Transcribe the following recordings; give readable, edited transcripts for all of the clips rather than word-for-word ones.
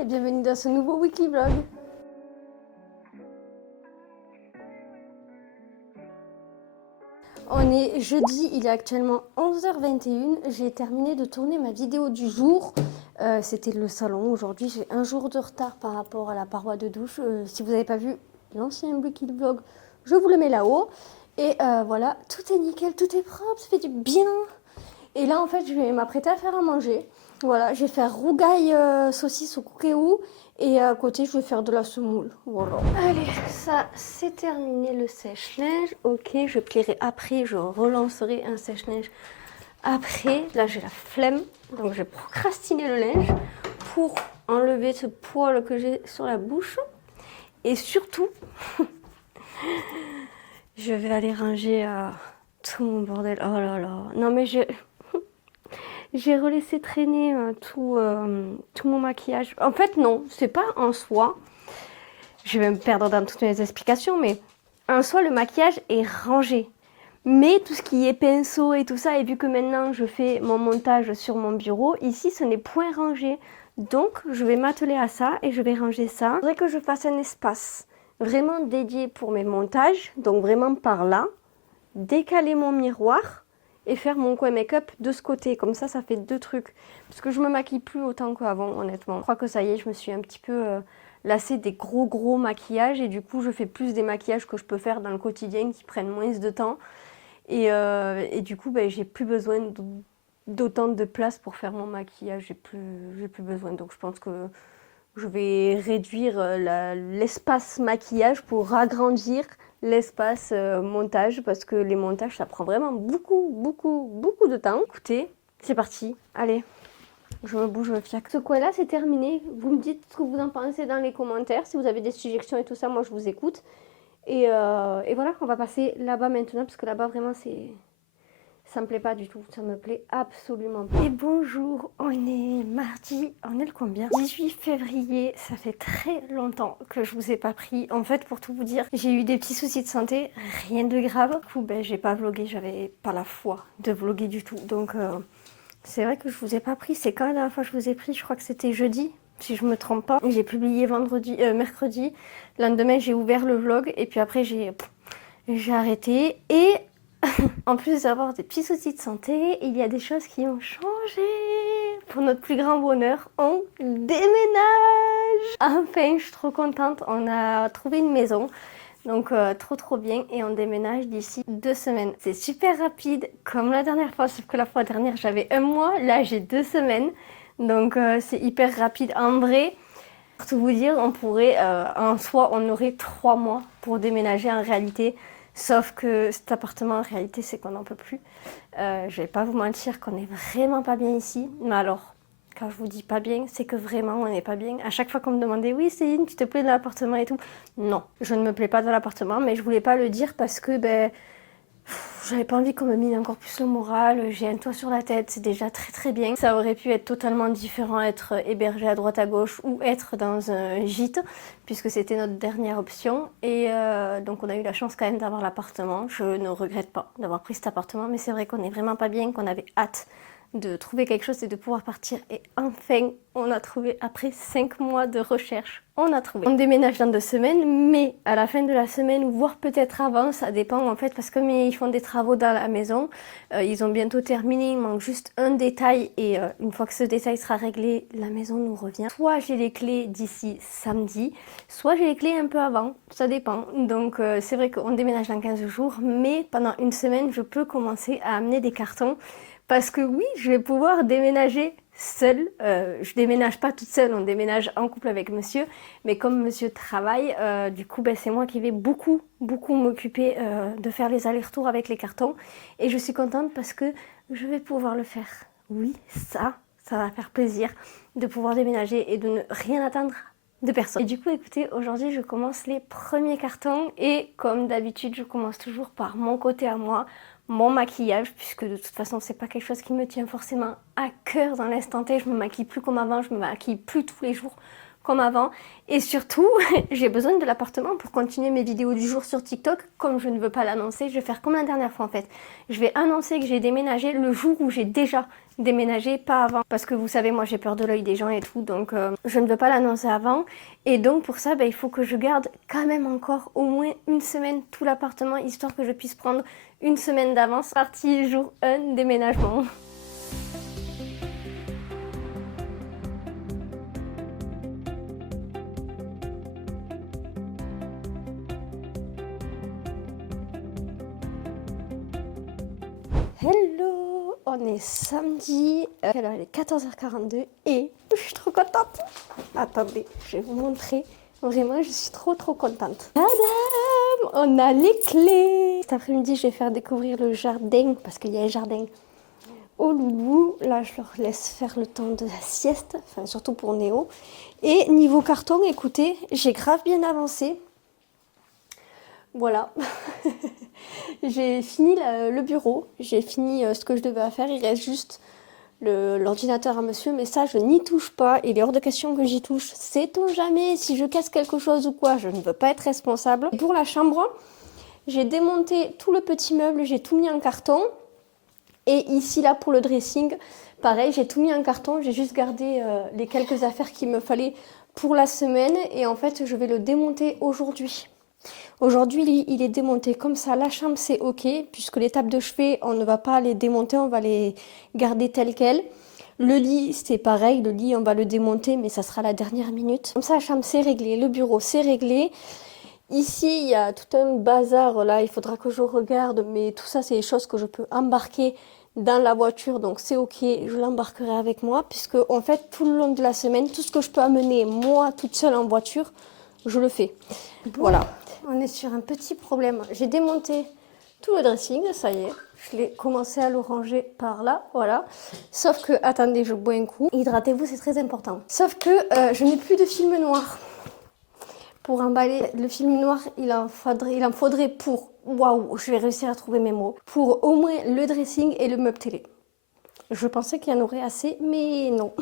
et bienvenue dans ce nouveau weekly vlog. On est jeudi, il est actuellement 11h21. J'ai terminé de tourner ma vidéo du jour. C'était le salon. Aujourd'hui, j'ai un jour de retard par rapport à la paroi de douche. Si vous n'avez pas vu l'ancien weekly vlog, je vous le mets là-haut. Et voilà, tout est nickel, tout est propre, ça fait du bien. Et là, en fait, je vais m'apprêter à faire à manger. Voilà, je vais faire rougail saucisse au cookéou. Et à côté, je vais faire de la semoule. Voilà. Allez, ça, c'est terminé le sèche-linge. Ok, je plierai après, je relancerai un sèche-linge après. Là, j'ai la flemme, donc je vais procrastiner le linge pour enlever ce poil que j'ai sur la bouche. Et surtout, je vais aller ranger tout mon bordel. Oh là là. Non, mais j'ai relaissé traîner tout mon maquillage. En fait, non, c'est pas en soi. Je vais me perdre dans toutes mes explications, mais en soi, le maquillage est rangé. Mais tout ce qui est pinceau et tout ça, et vu que maintenant je fais mon montage sur mon bureau, ici ce n'est point rangé. Donc je vais m'atteler à ça et je vais ranger ça. Il faudrait que je fasse un espace vraiment dédié pour mes montages, donc vraiment par là, décaler mon miroir et faire mon coin make-up de ce côté. Comme ça fait deux trucs. Parce que je me maquille plus autant qu'avant, honnêtement. Je crois que ça y est, je me suis un petit peu lassée des gros maquillages et du coup je fais plus des maquillages que je peux faire dans le quotidien qui prennent moins de temps. Et du coup, j'ai plus besoin d'autant de place pour faire mon maquillage. J'ai plus besoin. Donc je pense que je vais réduire l'espace maquillage pour agrandir l'espace montage. Parce que les montages, ça prend vraiment beaucoup de temps. Écoutez, c'est parti. Allez, je me bouge, je me fiac. Ce coin-là, c'est terminé. Vous me dites ce que vous en pensez dans les commentaires. Si vous avez des suggestions et tout ça, moi, je vous écoute. Et voilà, on va passer là-bas maintenant, parce que là-bas, vraiment, ça me plaît pas du tout. Ça me plaît absolument pas. Et bonjour, on est mardi, on est le combien? 18 février, ça fait très longtemps que je vous ai pas pris. En fait, pour tout vous dire, j'ai eu des petits soucis de santé, rien de grave. Du coup, j'ai pas vlogué, j'avais pas la foi de vloguer du tout. Donc, c'est vrai que je vous ai pas pris. C'est quand la dernière fois que je vous ai pris? Je crois que c'était jeudi, si je me trompe pas. J'ai publié mercredi. Le lendemain, j'ai ouvert le vlog et puis après, j'ai arrêté. Et en plus d'avoir des petits soucis de santé, il y a des choses qui ont changé. Pour notre plus grand bonheur, on déménage. Enfin, je suis trop contente. On a trouvé une maison. Donc trop bien, et on déménage d'ici 2 semaines. C'est super rapide comme la dernière fois, sauf que la fois dernière j'avais 1 mois, là j'ai 2 semaines. Donc c'est hyper rapide. En vrai, pour tout vous dire, on pourrait, en soi on aurait 3 mois pour déménager en réalité. Sauf que cet appartement en réalité c'est qu'on n'en peut plus. Je vais pas vous mentir qu'on est vraiment pas bien ici. Mais alors, quand je vous dis pas bien, c'est que vraiment on n'est pas bien. À chaque fois qu'on me demandait, oui Céline, tu te plais dans l'appartement et tout. Non, je ne me plais pas dans l'appartement, mais je voulais pas le dire parce que j'avais pas envie qu'on me mine encore plus le moral. J'ai un toit sur la tête, c'est déjà très bien. Ça aurait pu être totalement différent, être hébergé à droite à gauche ou être dans un gîte, puisque c'était notre dernière option. Et donc on a eu la chance quand même d'avoir l'appartement. Je ne regrette pas d'avoir pris cet appartement, mais c'est vrai qu'on n'est vraiment pas bien, qu'on avait hâte de trouver quelque chose et de pouvoir partir. Et enfin, on a trouvé, après 5 mois de recherche, on a trouvé. On déménage dans 2 semaines, mais à la fin de la semaine, ou voire peut-être avant, ça dépend en fait, parce que ils font des travaux dans la maison, ils ont bientôt terminé, il manque juste un détail, et une fois que ce détail sera réglé, la maison nous revient. Soit j'ai les clés d'ici samedi, soit j'ai les clés un peu avant, ça dépend. Donc c'est vrai qu'on déménage dans 15 jours, mais pendant 1 semaine, je peux commencer à amener des cartons. Parce que oui, je vais pouvoir déménager seule. Je déménage pas toute seule, on déménage en couple avec monsieur. Mais comme monsieur travaille, du coup, c'est moi qui vais beaucoup m'occuper de faire les allers-retours avec les cartons. Et je suis contente parce que je vais pouvoir le faire. Oui, ça va faire plaisir de pouvoir déménager et de ne rien attendre de personne. Et du coup, écoutez, aujourd'hui, je commence les premiers cartons. Et comme d'habitude, je commence toujours par mon côté à moi, mon maquillage, puisque de toute façon c'est pas quelque chose qui me tient forcément à cœur dans l'instant T. Je me maquille plus comme avant, je me maquille plus tous les jours comme avant. Et surtout, j'ai besoin de l'appartement pour continuer mes vidéos du jour sur TikTok. Comme je ne veux pas l'annoncer, je vais faire comme la dernière fois en fait. Je vais annoncer que j'ai déménagé le jour où j'ai déjà déménagé, pas avant. Parce que vous savez, moi j'ai peur de l'œil des gens et tout, donc je ne veux pas l'annoncer avant. Et donc pour ça, il faut que je garde quand même encore au moins une semaine tout l'appartement, histoire que je puisse prendre une semaine d'avance. Partie jour 1, déménagement. Hello, on est samedi, alors il est 14h42 et je suis trop contente. Attendez, je vais vous montrer. Vraiment, je suis trop contente. Tadam, on a les clés. Cet après-midi, je vais faire découvrir le jardin parce qu'il y a un jardin aux loulous. Là, je leur laisse faire le temps de la sieste, enfin surtout pour Néo. Et niveau carton, écoutez, j'ai grave bien avancé. Voilà, j'ai fini le bureau, j'ai fini ce que je devais faire, il reste juste l'ordinateur à monsieur, mais ça je n'y touche pas, il est hors de question que j'y touche, sait-on jamais, si je casse quelque chose ou quoi, je ne veux pas être responsable. Pour la chambre, j'ai démonté tout le petit meuble, j'ai tout mis en carton, et ici là pour le dressing, pareil, j'ai tout mis en carton, j'ai juste gardé les quelques affaires qu'il me fallait pour la semaine, et en fait je vais le démonter aujourd'hui. Aujourd'hui, il est démonté comme ça. La chambre, c'est OK, puisque les tables de chevet, on ne va pas les démonter, on va les garder telles quelles. Le lit, c'est pareil. Le lit, on va le démonter, mais ça sera la dernière minute. Comme ça, la chambre, c'est réglé. Le bureau, c'est réglé. Ici, il y a tout un bazar. Là, il faudra que je regarde, mais tout ça, c'est des choses que je peux embarquer dans la voiture, donc c'est OK, je l'embarquerai avec moi, puisque en fait, tout le long de la semaine, tout ce que je peux amener, moi, toute seule en voiture, je le fais. Bon, voilà. On est sur un petit problème. J'ai démonté tout le dressing, ça y est. Je l'ai commencé à le ranger par là, voilà. Sauf que, attendez, je bois un coup. Hydratez-vous, c'est très important. Sauf que je n'ai plus de film noir. Pour emballer le film noir, il en faudrait pour, waouh, je vais réussir à trouver mes mots, pour au moins le dressing et le meuble télé. Je pensais qu'il y en aurait assez, mais non.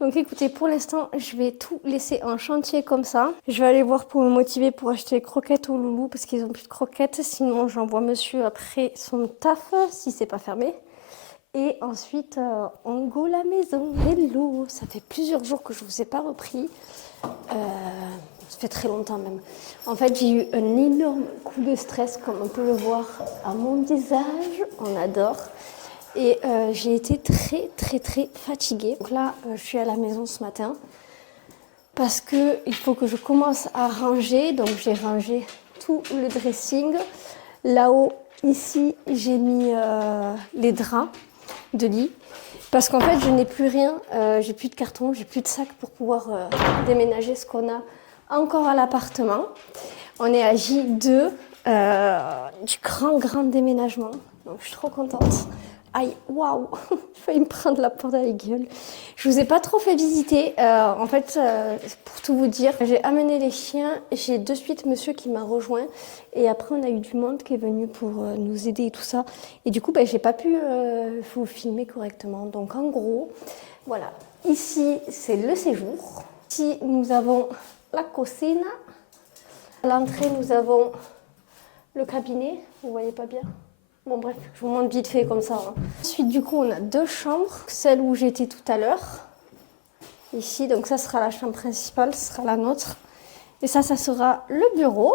Donc écoutez, pour l'instant, je vais tout laisser en chantier comme ça. Je vais aller voir pour me motiver pour acheter les croquettes aux loulous parce qu'ils n'ont plus de croquettes. Sinon, j'envoie monsieur après son taf si c'est pas fermé. Et ensuite, on go la maison. Hello, ça fait plusieurs jours que je ne vous ai pas repris. Ça fait très longtemps même. En fait, j'ai eu un énorme coup de stress, comme on peut le voir à mon visage. On adore. Et j'ai été très fatiguée. Donc là, je suis à la maison ce matin parce qu'il faut que je commence à ranger. Donc j'ai rangé tout le dressing. Là-haut, ici, j'ai mis les draps de lit. Parce qu'en fait, je n'ai plus rien. J'ai plus de carton, j'ai plus de sac pour pouvoir déménager ce qu'on a encore à l'appartement. On est à J2 du grand déménagement. Donc je suis trop contente. Aïe, waouh, j'ai failli me prendre la porte à la gueule. Je vous ai pas trop fait visiter. En fait, pour tout vous dire, j'ai amené les chiens. J'ai de suite monsieur qui m'a rejoint. Et après, on a eu du monde qui est venu pour nous aider et tout ça. Et du coup, j'ai pas pu vous filmer correctement. Donc en gros, voilà. Ici, c'est le séjour. Ici, nous avons la cuisine. À l'entrée, nous avons le cabinet. Vous voyez pas bien? Bon bref, je vous montre vite fait comme ça. Ensuite du coup on a deux chambres, celle où j'étais tout à l'heure, ici, donc ça sera la chambre principale, ce sera la nôtre. Et ça sera le bureau.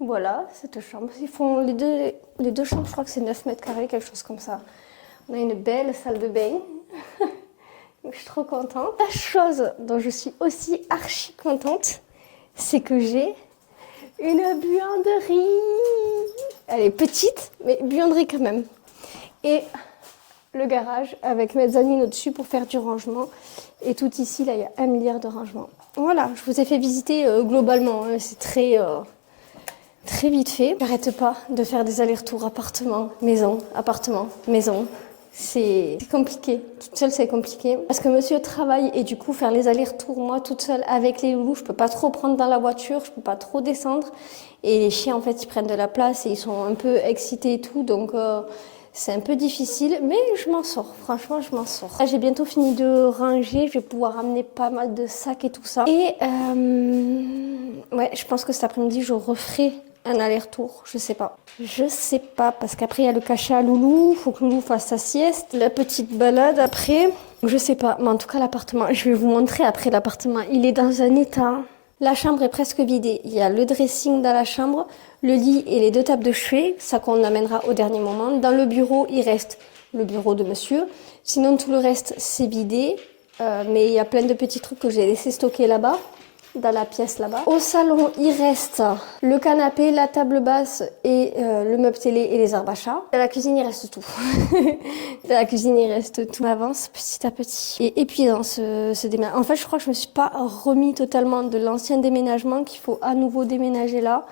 Voilà, cette chambre. Ils font les deux chambres, je crois que c'est 9 mètres carrés, quelque chose comme ça. On a une belle salle de bain. Donc je suis trop contente. La chose dont je suis aussi archi contente, c'est que j'ai une buanderie. Elle est petite, mais buanderie quand même. Et le garage avec mezzanine au-dessus pour faire du rangement. Et tout ici, là, il y a 1 milliard de rangements. Voilà, je vous ai fait visiter globalement. C'est très vite fait. J'arrête pas de faire des allers-retours appartement, maison. C'est compliqué. Toute seule, c'est compliqué. Parce que monsieur travaille et du coup, faire les allers-retours, moi, toute seule, avec les loulous, je peux pas trop prendre dans la voiture, je peux pas trop descendre. Et les chiens, en fait, ils prennent de la place et ils sont un peu excités et tout. Donc, C'est un peu difficile, mais je m'en sors. Franchement, je m'en sors. Là, j'ai bientôt fini de ranger. Je vais pouvoir amener pas mal de sacs et tout ça. Et ouais, je pense que cet après-midi, je referai un aller-retour. Je sais pas. Je sais pas, parce qu'après, il y a le cachet à Loulou. Il faut que Loulou fasse sa sieste. La petite balade après. Je sais pas. Mais en tout cas, l'appartement, je vais vous montrer après l'appartement. Il est dans un état... La chambre est presque vidée. Il y a le dressing dans la chambre, le lit et les 2 tables de chevet, ça qu'on amènera au dernier moment. Dans le bureau, il reste le bureau de monsieur. Sinon, tout le reste, c'est vidé. Mais il y a plein de petits trucs que j'ai laissé stocker là-bas, dans la pièce là-bas. Au salon, il reste le canapé, la table basse et le meuble télé et les arbres à chat. Dans la cuisine, il reste tout. Dans la cuisine, il reste tout. On avance petit à petit. Et épuisant ce déménagement. En fait, je crois que je me suis pas remis totalement de l'ancien déménagement, qu'il faut à nouveau déménager là.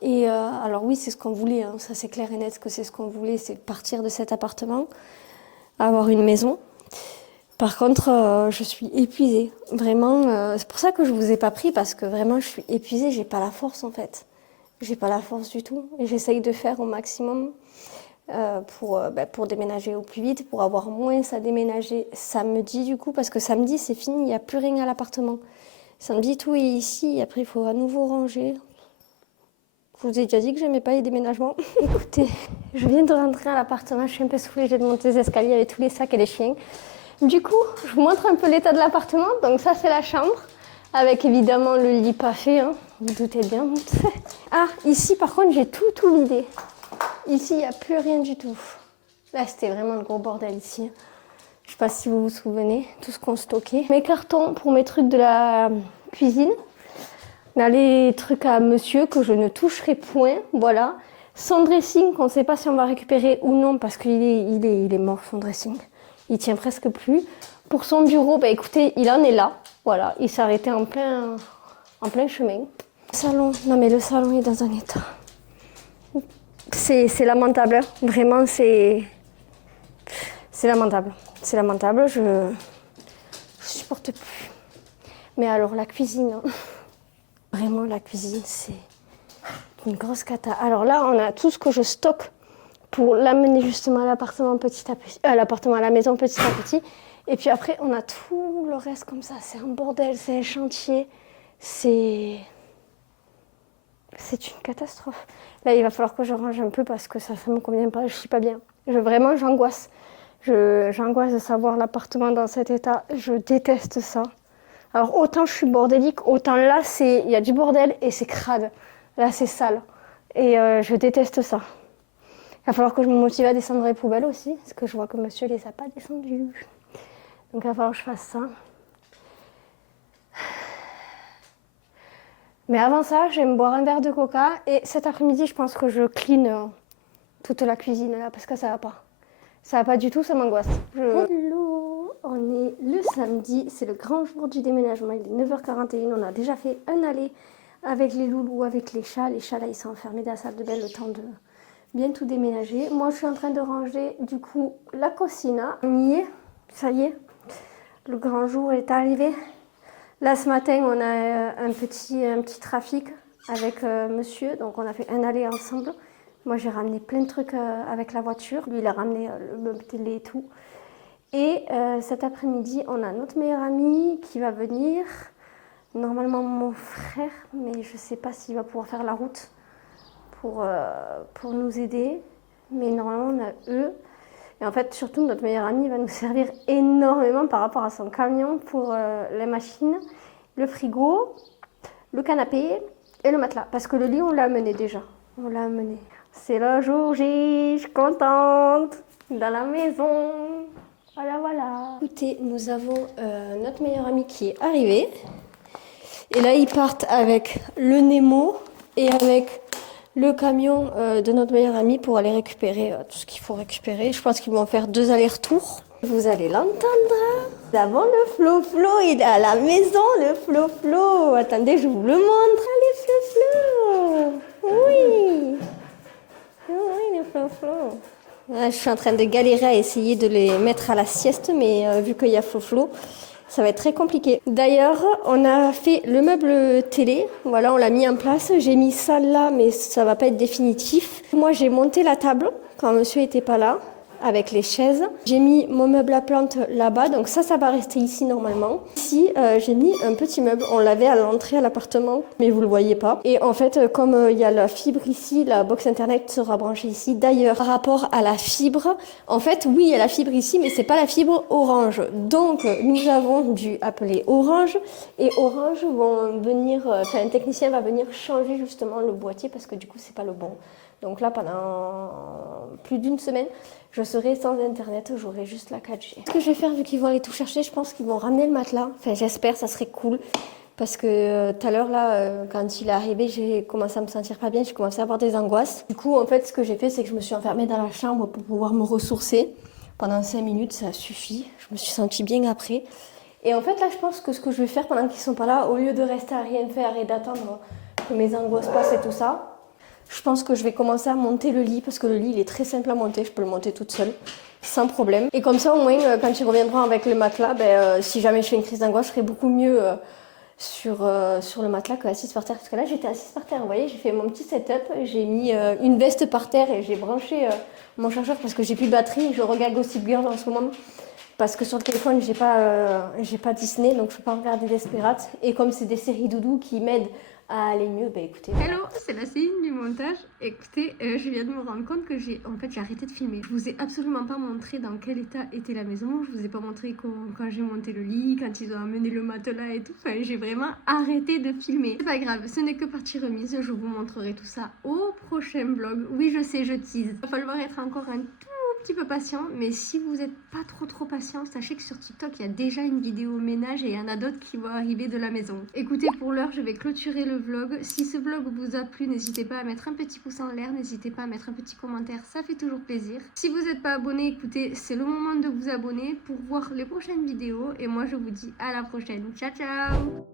Et alors oui, c'est ce qu'on voulait, hein. Ça c'est clair et net que c'est ce qu'on voulait, c'est partir de cet appartement, avoir une maison. Par contre, je suis épuisée. Vraiment, c'est pour ça que je vous ai pas pris, parce que vraiment, je suis épuisée. J'ai pas la force, en fait. J'ai pas la force du tout. Et j'essaye de faire au maximum pour déménager au plus vite, pour avoir moins à déménager samedi, du coup. Parce que samedi, c'est fini, il n'y a plus rien à l'appartement. Samedi, tout est ici. Après, il faut à nouveau ranger. Je vous ai déjà dit que j'aimais pas les déménagements. Écoutez, je viens de rentrer à l'appartement. Je suis un peu soufflée. J'ai monté les escaliers avec tous les sacs et les chiens. Du coup, je vous montre un peu l'état de l'appartement. Donc ça, c'est la chambre, avec évidemment le lit pas fait, hein. Vous doutez bien. Ah, ici, par contre, j'ai tout vidé. Ici, il n'y a plus rien du tout. Là, c'était vraiment le gros bordel ici. Je sais pas si vous vous souvenez, tout ce qu'on stockait. Mes cartons pour mes trucs de la cuisine. Là, les trucs à monsieur que je ne toucherai point, voilà. Son dressing, qu'on ne sait pas si on va récupérer ou non, parce qu'il est mort, son dressing. Il tient presque plus. Pour son bureau, bah écoutez, il en est là. Voilà, il s'est arrêté en plein chemin. Le salon, non mais le salon est dans un état. C'est lamentable, hein. Vraiment c'est lamentable. C'est lamentable, je supporte plus. Mais alors la cuisine, hein. Vraiment la cuisine, c'est une grosse cata. Alors là, on a tout ce que je stocke pour l'amener justement à l'appartement petit à petit, à la maison petit à petit. Et puis après, on a tout le reste comme ça. C'est un bordel, c'est un chantier. C'est une catastrophe. Là, il va falloir que je range un peu parce que ça me convient pas. Je suis pas bien. Vraiment, j'angoisse. J'angoisse de savoir l'appartement dans cet état. Je déteste ça. Alors, autant je suis bordélique, autant là, il y a du bordel et c'est crade. Là, c'est sale. Et je déteste ça. Il va falloir que je me motive à descendre les poubelles aussi, parce que je vois que monsieur les a pas descendues. Donc il va falloir que je fasse ça. Mais avant ça, je vais me boire un verre de coca. Et cet après-midi, je pense que je clean toute la cuisine là, parce que ça va pas. Ça va pas du tout, ça m'angoisse. Hello, on est le samedi, c'est le grand jour du déménagement. Il est 9h41, on a déjà fait un aller avec les loulous, avec les chats. Les chats là, ils sont enfermés dans la salle de bain le temps de bien tout déménager. Moi, je suis en train de ranger, du coup, la cocina. On y est, ça y est, le grand jour est arrivé. Là, ce matin, on a un petit trafic avec monsieur, donc on a fait un aller ensemble. Moi, j'ai ramené plein de trucs avec la voiture. Lui, il a ramené le meuble télé et tout. Et cet après-midi, on a notre meilleur ami qui va venir. Normalement, mon frère, mais je ne sais pas s'il va pouvoir faire la route pour nous aider, mais normalement on a eux. Et en fait, surtout notre meilleur ami va nous servir énormément par rapport à son camion pour la machine, le frigo, le canapé et le matelas. Parce que le lit, on l'a amené déjà. On l'a amené. C'est le jour J, je suis contente, dans la maison. Voilà, voilà. Écoutez, nous avons notre meilleur ami qui est arrivé. Et là, ils partent avec le Nemo et avec le camion de notre meilleur ami pour aller récupérer tout ce qu'il faut récupérer. Je pense qu'ils vont faire 2 allers-retours. Vous allez l'entendre. Nous avons le Flo-Flo, il est à la maison, le Flo-Flo. Attendez, je vous le montre. Allez, Flo-Flo. Oui. Oui, le Flo-Flo. Là, je suis en train de galérer à essayer de les mettre à la sieste, mais vu qu'il y a Flo-Flo, ça va être très compliqué. D'ailleurs, on a fait le meuble télé. Voilà, on l'a mis en place. J'ai mis ça là, mais ça va pas être définitif. Moi, j'ai monté la table. quand monsieur était pas là, avec les chaises. J'ai mis mon meuble à plantes là-bas, donc ça va rester ici normalement. Ici, j'ai mis un petit meuble, on l'avait à l'entrée à l'appartement, mais vous le voyez pas. Et en fait, comme il y a la fibre ici, la box internet sera branchée ici. D'ailleurs, par rapport à la fibre, en fait, oui, il y a la fibre ici, mais c'est pas la fibre Orange. Donc, nous avons dû appeler Orange, et Orange vont venir, un technicien va venir changer justement le boîtier, parce que du coup, c'est pas le bon. Donc là, pendant plus d'une semaine, je serai sans internet, j'aurai juste la 4G. Ce que je vais faire, vu qu'ils vont aller tout chercher, je pense qu'ils vont ramener le matelas. Enfin, j'espère, ça serait cool. Parce que tout à l'heure, là, quand il est arrivé, j'ai commencé à me sentir pas bien, j'ai commencé à avoir des angoisses. Du coup, en fait, ce que j'ai fait, c'est que je me suis enfermée dans la chambre pour pouvoir me ressourcer. Pendant 5 minutes, ça suffit. Je me suis sentie bien après. Et en fait, là, je pense que ce que je vais faire pendant qu'ils sont pas là, au lieu de rester à rien faire et d'attendre que mes angoisses passent et tout ça, je pense que je vais commencer à monter le lit parce que le lit il est très simple à monter, je peux le monter toute seule sans problème. Et comme ça au moins quand ils reviendront avec le matelas, si jamais je fais une crise d'angoisse, je serai beaucoup mieux sur le matelas que assise par terre. Parce que là j'étais assise par terre, vous voyez, j'ai fait mon petit setup, j'ai mis une veste par terre et j'ai branché mon chargeur parce que j'ai plus de batterie. Je regarde Gossip Girl en ce moment parce que sur le téléphone j'ai pas Disney, donc je peux pas regarder Desperate. Et comme c'est des séries doudou qui m'aident à aller mieux, écoutez. Hello, c'est la Céline du montage. Écoutez, je viens de me rendre compte que j'ai arrêté de filmer. Je vous ai absolument pas montré dans quel état était la maison. Je vous ai pas montré quand j'ai monté le lit, quand ils ont amené le matelas et tout. Enfin, j'ai vraiment arrêté de filmer. C'est pas grave, ce n'est que partie remise. Je vous montrerai tout ça au prochain vlog. Oui, je sais, je tease. Il va falloir être encore un petit peu patient, mais si vous n'êtes pas trop patient, sachez que sur TikTok il y a déjà une vidéo ménage et il y en a d'autres qui vont arriver de la maison. Écoutez, pour l'heure je vais clôturer le vlog. Si ce vlog vous a plu, n'hésitez pas à mettre un petit pouce en l'air, n'hésitez pas à mettre un petit commentaire, ça fait toujours plaisir. Si vous n'êtes pas abonné, écoutez, c'est le moment de vous abonner pour voir les prochaines vidéos et moi je vous dis à la prochaine. Ciao ciao.